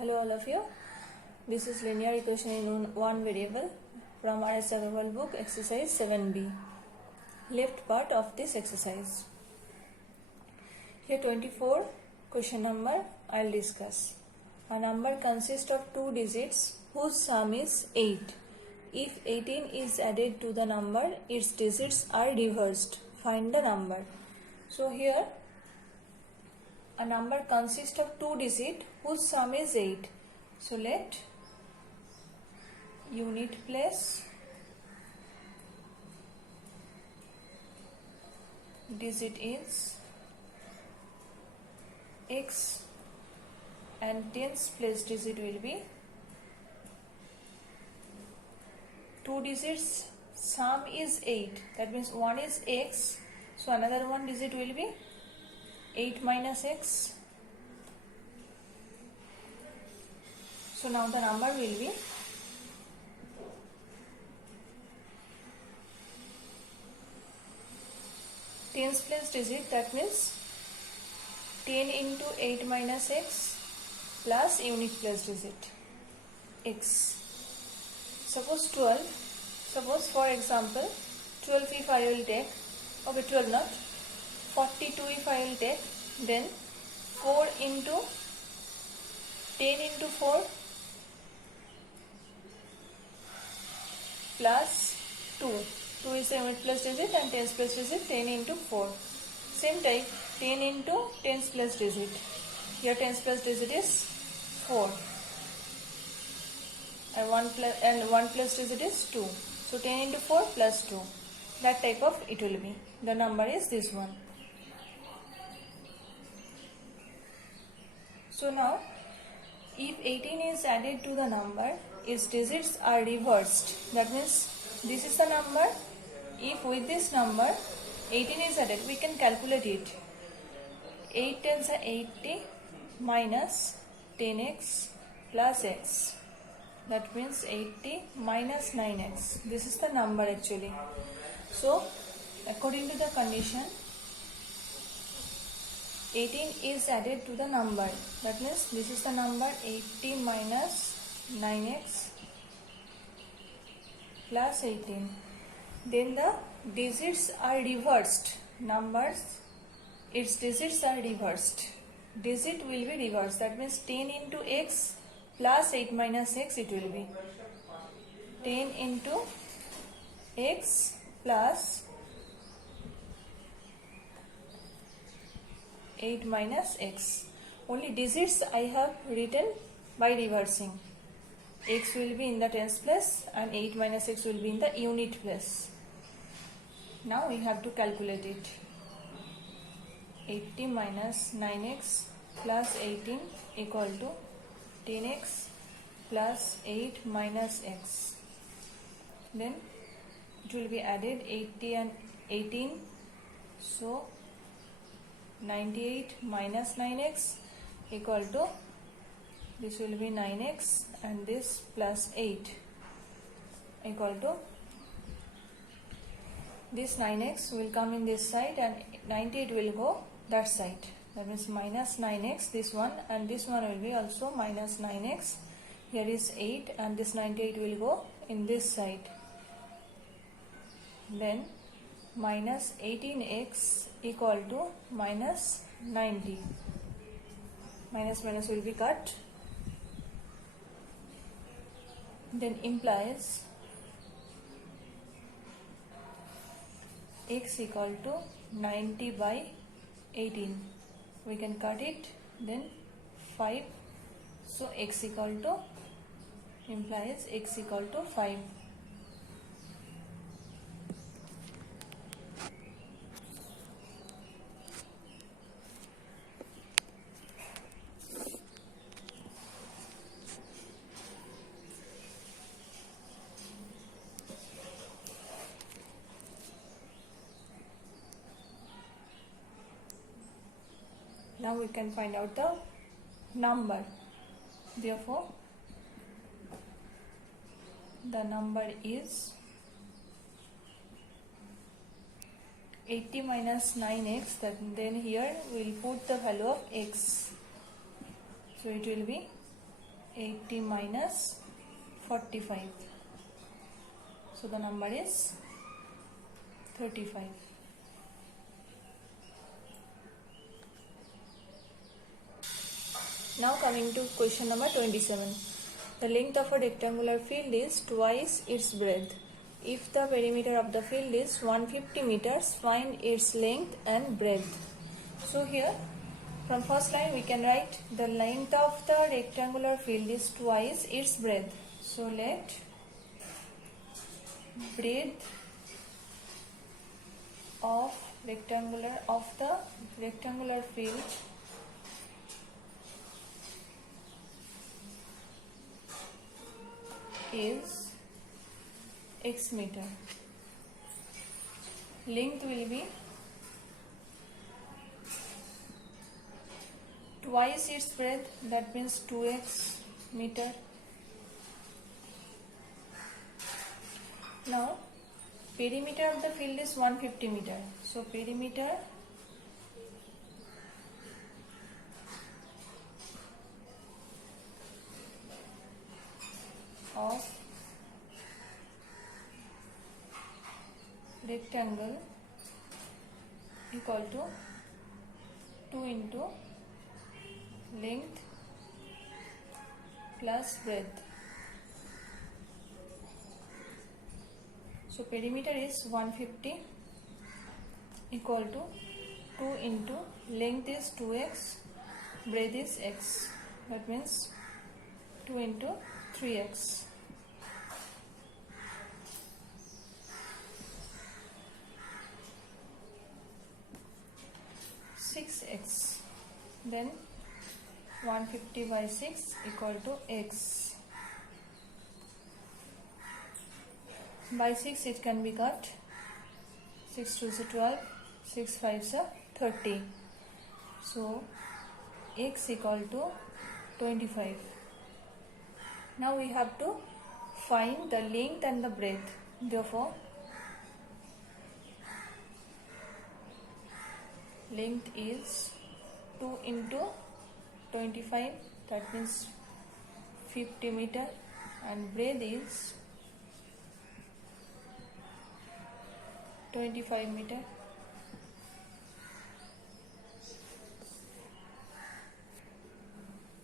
Hello all of you. This is linear equation in one variable from R.S. Agarwal book exercise 7b. Left part of this exercise. Here 24 question number I will discuss. A number consists of two digits whose sum is 8. If 18 is added to the number, its digits are reversed. Find the number. So here a number consists of two digits whose sum is 8. So let unit place digit is x and tens place digit will be two digits sum is 8. That means one is x. So another one digit will be 8 minus x. So now the number will be tens place digit, that means 10 into 8 minus x plus unit place digit x. Suppose 12. Suppose for example 12 if I will take, okay 12 not, 42 if I will take, then 4 into 10 into 4 plus 2. 2 is the unit place digit and tens place digit 10 into 4. Same type 10 into tens place digit. Here tens place digit is 4 and 1 plus digit is 2. So 10 into 4 plus 2. That type of it will be. The number is this one. So now, if 18 is added to the number, its digits are reversed. That means this is the number. If with this number 18 is added, we can calculate it. 8 tens are 80 minus 10x plus x. That means 80 minus 9x. This is the number actually. So, according to the condition, 18 is added to the number. That means this is the number 80 minus 9x plus 18. Then the digits are reversed. Numbers, its digits are reversed. Digit will be reversed. That means 10 into x plus 8 minus x it will be. 10 into x plus 8 minus x. Only digits I have written by reversing. X will be in the tens place and 8 minus x will be in the unit place. Now we have to calculate it. 80 minus 9x plus 18 equal to 10x plus 8 minus x. Then it will be added 80 and 18. So 98 minus 9x equal to, this will be 9x and this plus 8 equal to, this 9x will come in this side and 98 will go that side. That means minus 9x this one, and this one will be also minus 9x. Here is 8 and this 98 will go in this side. Then minus 18x equal to minus 90. Minus minus will be cut. Then implies x equal to 90 by 18. We can cut it. Then 5. So x equal to, implies x equal to 5. Now we can find out the number. Therefore, the number is 80 minus 9x. Then here we will put the value of x. So it will be 80 minus 45. So the number is 35. Now coming to question number 27. The length of a rectangular field is twice its breadth. If the perimeter of the field is 150 meters, find its length and breadth. So here from first line we can write the length of the rectangular field is twice its breadth. So let breadth of the rectangular field is x meter. Length will be twice its breadth, that means 2x meter. Now perimeter of the field is 150 meter. So perimeter of rectangle equal to 2 into length plus breadth. So perimeter is 150 equal to 2 into length is 2x, breadth is x. That means 2 into 3x. Then 150 by 6 equal to x. By 6 it can be cut. 6 2s are 12, 6 5s are 30. So x equal to 25. Now we have to find the length and the breadth. Therefore length is 2 into 25, that means 50 meter, and breadth is 25 meter.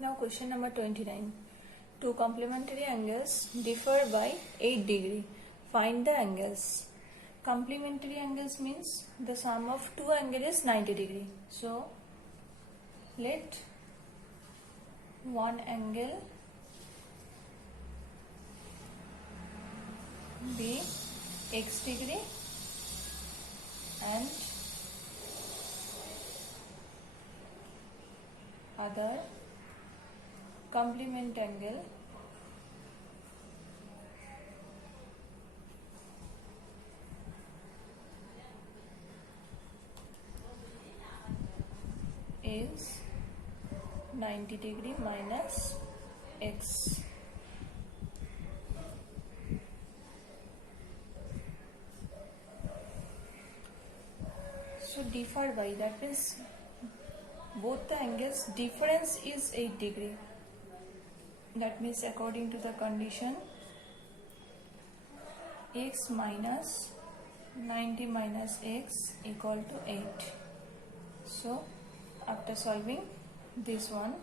Now question number 29. Two complementary angles differ by 8 degree. Find the angles. Complementary angles means the sum of two angles is 90 degree. So let one angle be x degree and other complement angle is 90 degree minus x. So differ by, that means both the angles difference is 8 degree. That means according to the condition x minus 90 minus x equal to 8. So after solving this one,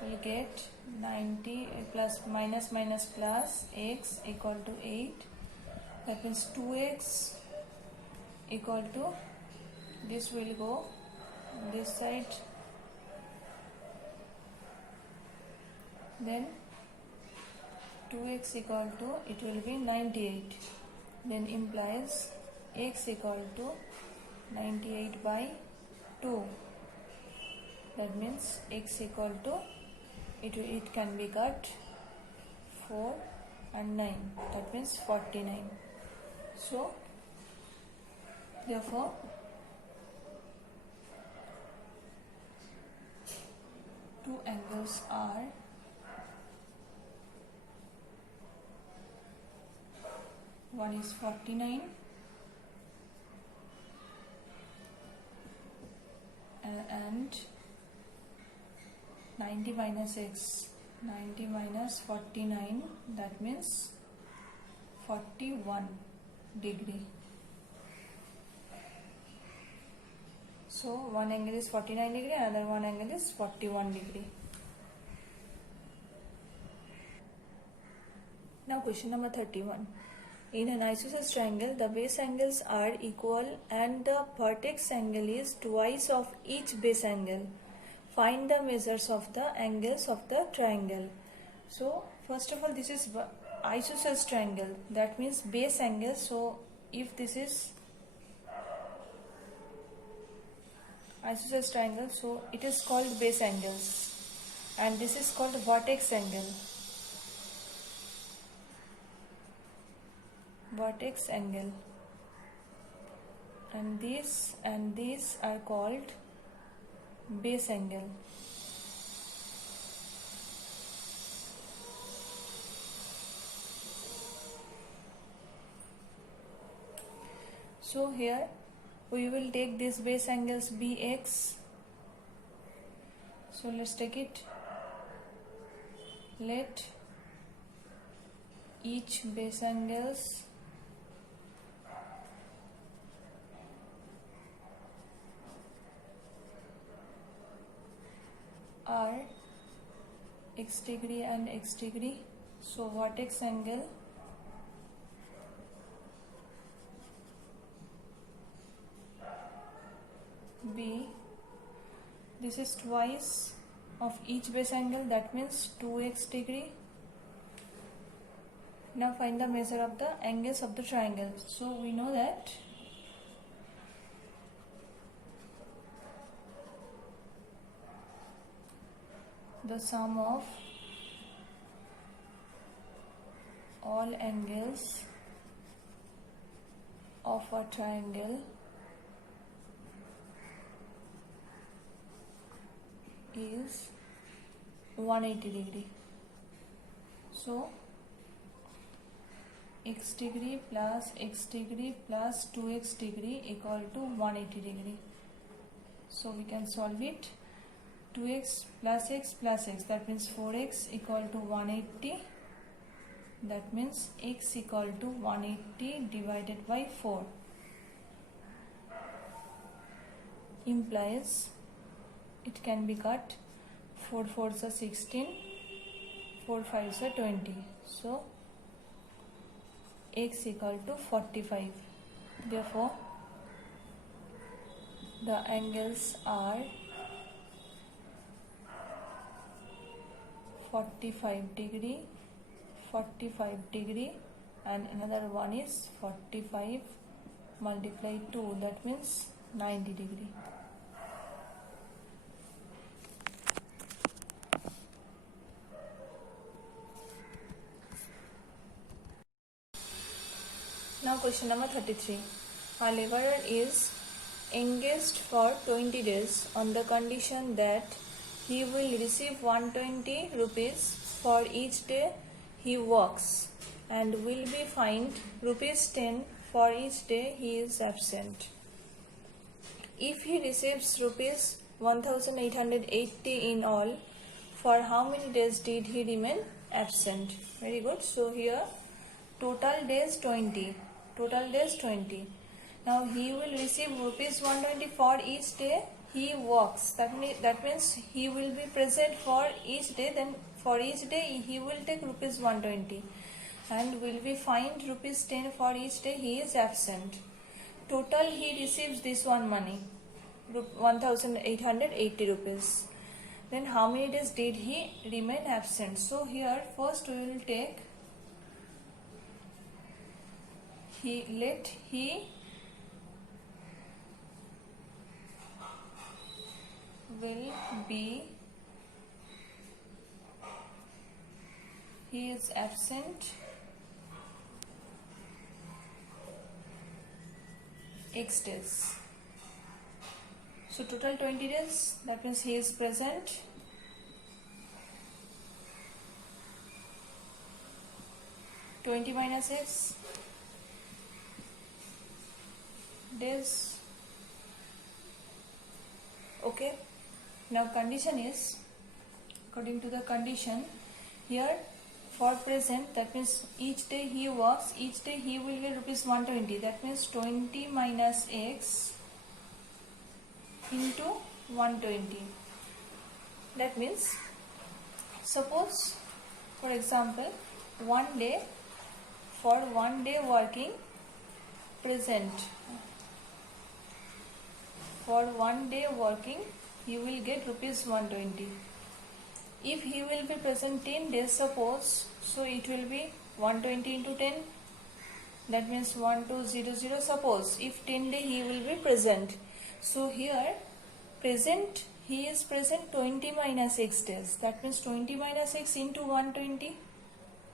we'll get 90 plus minus minus plus x equal to 8. That means 2x equal to, this will go this side, then 2x equal to, it will be 98, then implies x equal to 98 by 2. That means x equal to, it can be cut 4 and 9, that means 49. So therefore two angles are one is 49 and 90 minus x 90 minus 49, that means 41 degree. So one angle is 49 degree, another one angle is 41 degree. Now question number 31. In an isosceles triangle, the base angles are equal and the vertex angle is twice of each base angle. Find the measures of the angles of the triangle. So first of all, this is isosceles triangle, that means base angle. So if this is isosceles triangle, so it is called base angles, and this is called vertex angle. Vertex angle, and these are called base angle. So here we will take these base angles bx. So let's take it. Let each base angles are x degree and x degree. So vertex angle B, this is twice of each base angle, that means 2x degree. Now find the measure of the angles of the triangle. So we know that the sum of all angles of a triangle is 180 degree. So x degree plus 2x degree equal to 180 degree. So we can solve it. 2x plus x, that means 4x equal to 180. That means x equal to 180 divided by 4 implies it can be cut. 4 4s are 16, 4 5s are 20. So x equal to 45. Therefore the angles are 45 degree, and another one is 45 multiply 2, that means 90 degree. Now question number 33. A laborer is engaged for 20 days on the condition that he will receive 120 rupees for each day he works and will be fined rupees 10 for each day he is absent. If he receives rupees 1880 in all, for how many days did he remain absent? Very good. So here total days 20. Now he will receive rupees 120 for each day he works. That means he will be present for each day. Then for each day he will take rupees 120 and will be fined rupees 10 for each day he is absent. Total he receives this one money, 1880 rupees. Then how many days did he remain absent? So here first we will take he will be, he is absent x days. So total 20 days, that means he is present 20 minus x days. Okay, now condition is, according to the condition, here for present, that means each day he works, each day he will get rupees 120. That means 20 minus x into 120. That means, suppose for example, for one day working present, for one day working he will get rupees 120. If he will be present 10 days, suppose, so it will be 120 into 10, that means 1200. Suppose if 10 day he will be present, so here present, he is present 20 minus x days, that means 20 minus x into 120,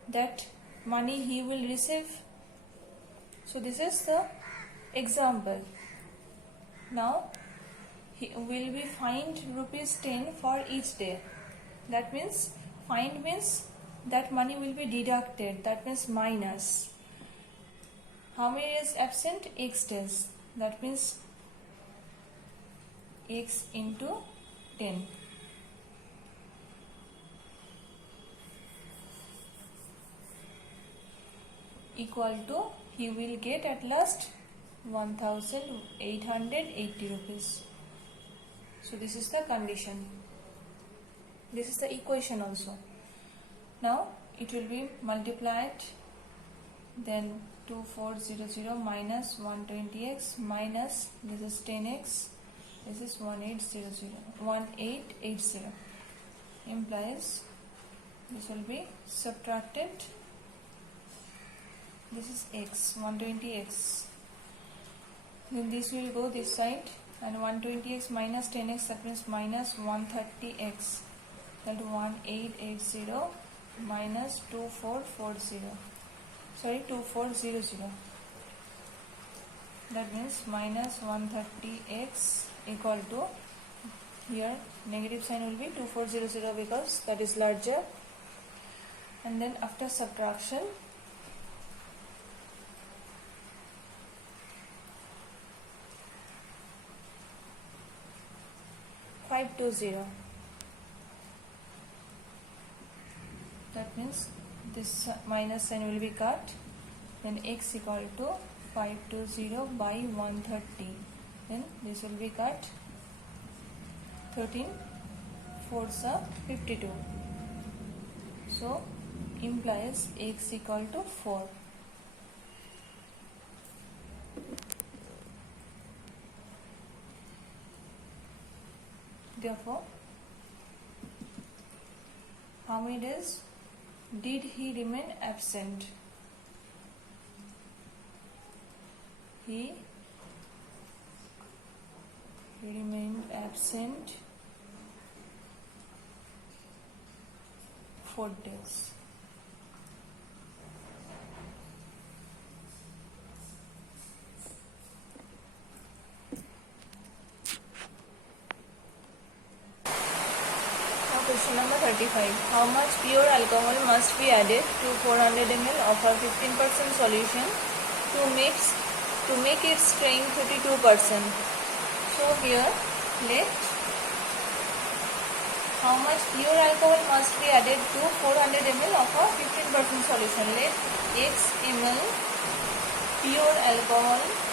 that money he will receive. So this is the example. Now he will be fined rupees 10 for each day. That means fined means that money will be deducted, that means minus. How many days absent? X days, that means x into 10. Equal to, he will get at last 1880 rupees. So this is the condition. This is the equation also. Now it will be multiplied, then 2400 minus 120x minus, this is 10x, this is 1880, implies this will be subtracted, this is x, 120x, then this will go this side, and 120x minus 10x, that means minus 130x, that 1880 minus 2400, that means minus 130x equal to, here negative sign will be 2400 because that is larger, and then after subtraction, that means this minus sign will be cut, then x equal to 520 by 130, then this will be cut, 13 4s are 52, so implies x equal to 4. Therefore, how many days did he remain absent? He remained absent 4 days. Question number 35. How much pure alcohol must be added to 400 ml of a 15% solution to make its strength 32%? So here let how much pure alcohol must be added to 400 ml of a 15% solution? Let x ml pure alcohol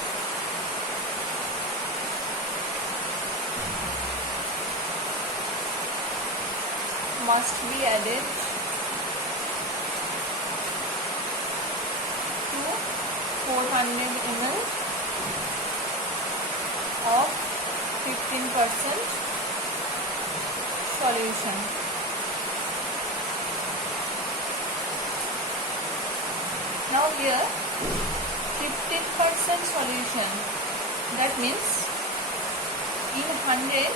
must be added to 400 ml of 15% solution. Now here 15% solution, that means in 100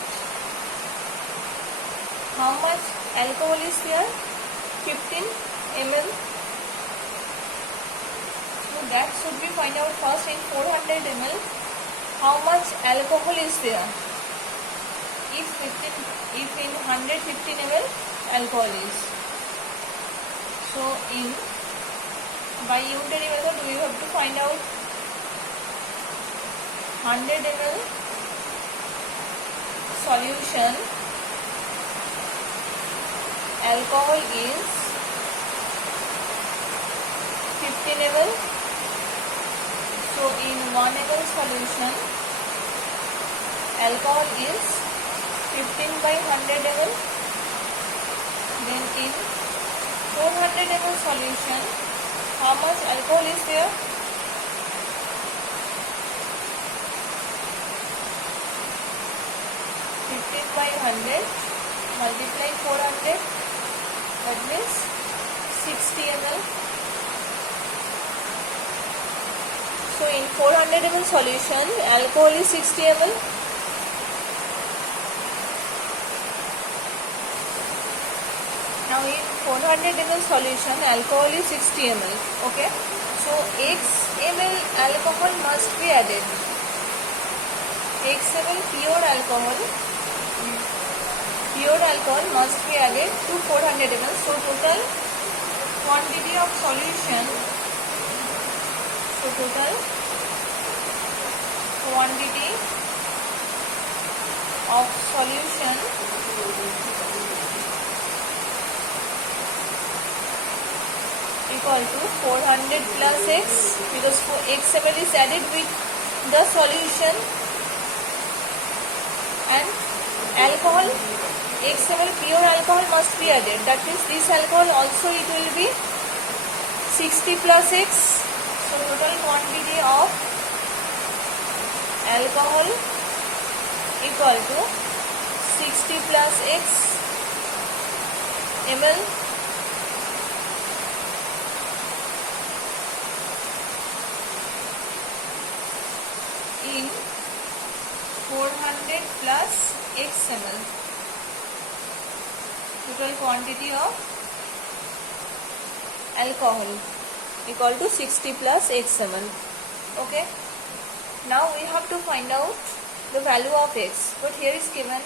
how much alcohol is there? 15 ml. So that should be find out first in 400 ml how much alcohol is there. If in 115 ml alcohol is. So in by unitary method we have to find out 100 ml solution alcohol is 15 ml. So in 1 ml solution, alcohol is 15 by 100 ml. Then in 400 ml solution, how much alcohol is there? 15 by 100 multiply 400, that means 60 ml. So in 400 ml solution, alcohol is 60 ml. Now in 400 ml solution, alcohol is 60 ml. Okay. So x ml alcohol must be added. X ml pure alcohol must be added to 400 ml. So total quantity of solution. So total quantity of solution equal to 400 plus x, because x ml is added with the solution, and alcohol, x ml pure alcohol must be added. That means this alcohol also it will be 60 plus x. So total quantity of alcohol equal to 60 plus x ml. In 400 plus x ml. Total quantity of alcohol equal to 60 plus x ml. Okay. Now we have to find out the value of x. But here is given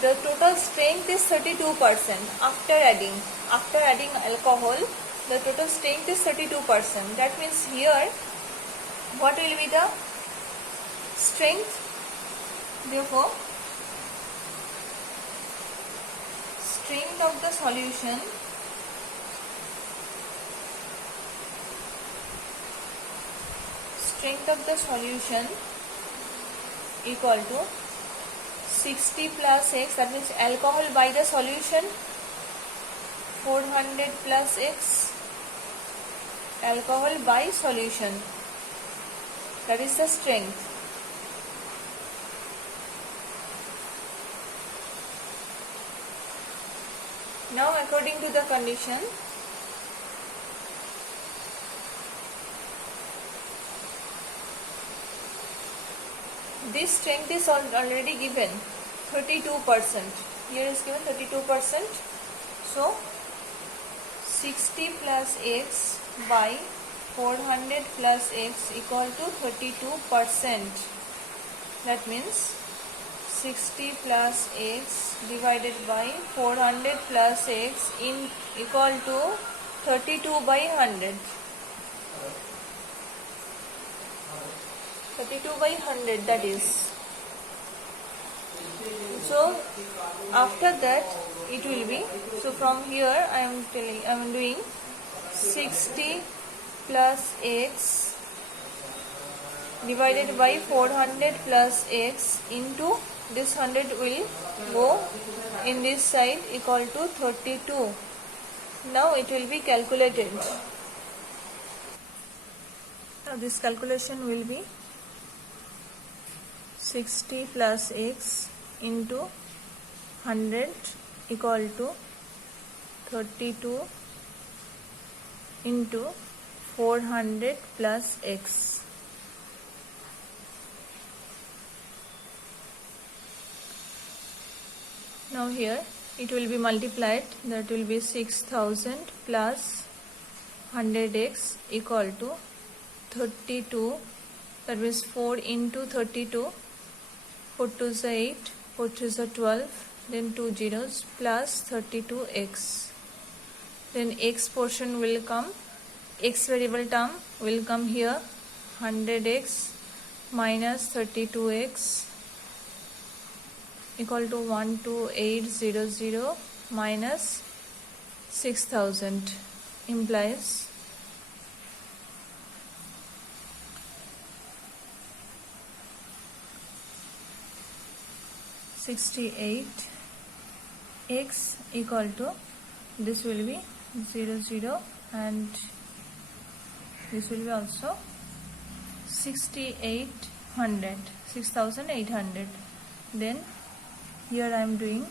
the total strength is 32% after adding alcohol. The total strength is 32%. That means here what will be the strength? Therefore, strength of the solution equal to 60 plus x, that means alcohol by the solution, 400 plus x, alcohol by solution, that is the strength. Now according to the condition, this strength is already given 32%. Here is given 32%. So 60 plus x by 400 plus x equal to 32%. That means 60 plus x divided by 400 plus x in equal to 32 by 100. 32 by 100, that is. So after that it will be, so from here I am doing 60 plus x divided by 400 plus x into this 100 will go in this side equal to 32. Now it will be calculated. Now this calculation will be 60 plus x into 100 equal to 32 into 400 plus x. Now here it will be multiplied, that will be 6000 plus 100x equal to 32, that means 4 into 32, 4 to the 8, 4 to the 12, then 2 zeros plus 32x. Then x portion will come, x variable term will come here, 100x minus 32x equal to 12800 minus 6000 implies 68 x equal to, this will be 0 0 and this will be also 6800. Then here I am doing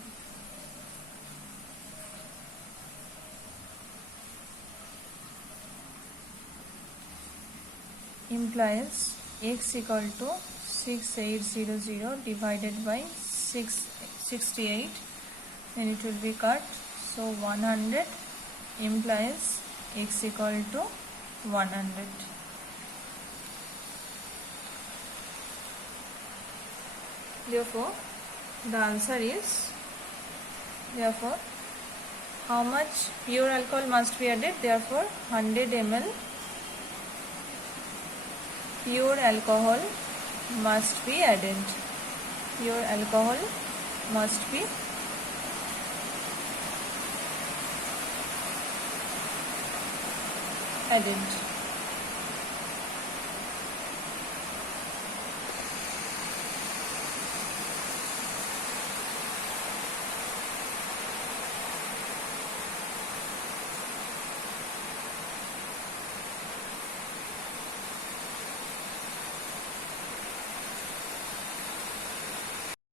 implies x equal to 6800 divided by 68, and it will be cut, so 100 implies x equal to 100. Therefore the answer is, therefore how much pure alcohol must be added? Therefore 100 ml pure alcohol must be added. Pure alcohol must be added.